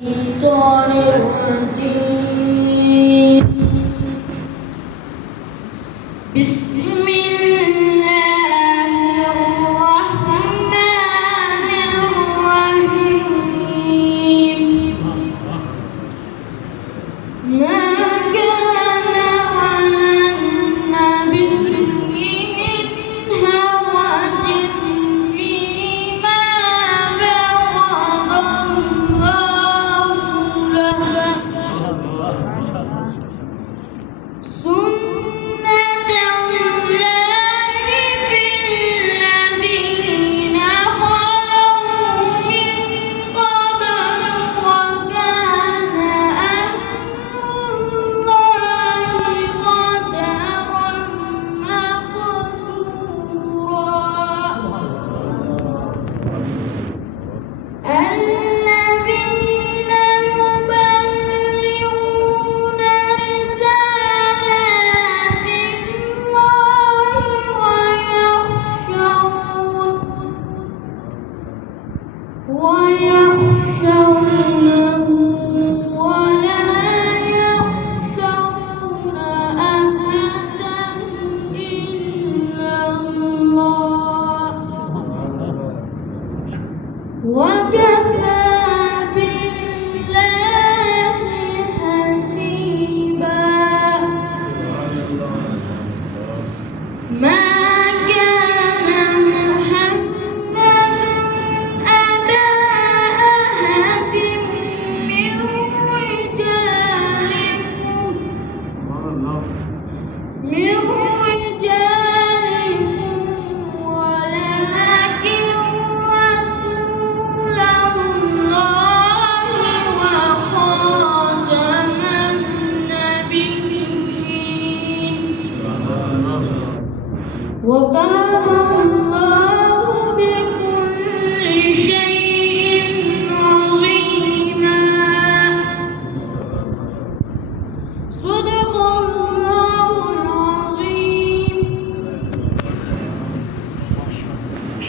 الشيطان الرجيم. بسم الله الرحمن الرحيم. ما كان على النبي من حرج فيما فرض الله له. سنة الله في الذين خلوا من قبل وكان أمر الله قدرا مقدورا. الذين يبلغون رسالات الله ويخشونه ولا يخشون أحدا إلا الله وكفى بالله حسيبا. ما كان محمد أبا أحد من رجالكم ولكن رسول الله وخاتم النبيين. وقال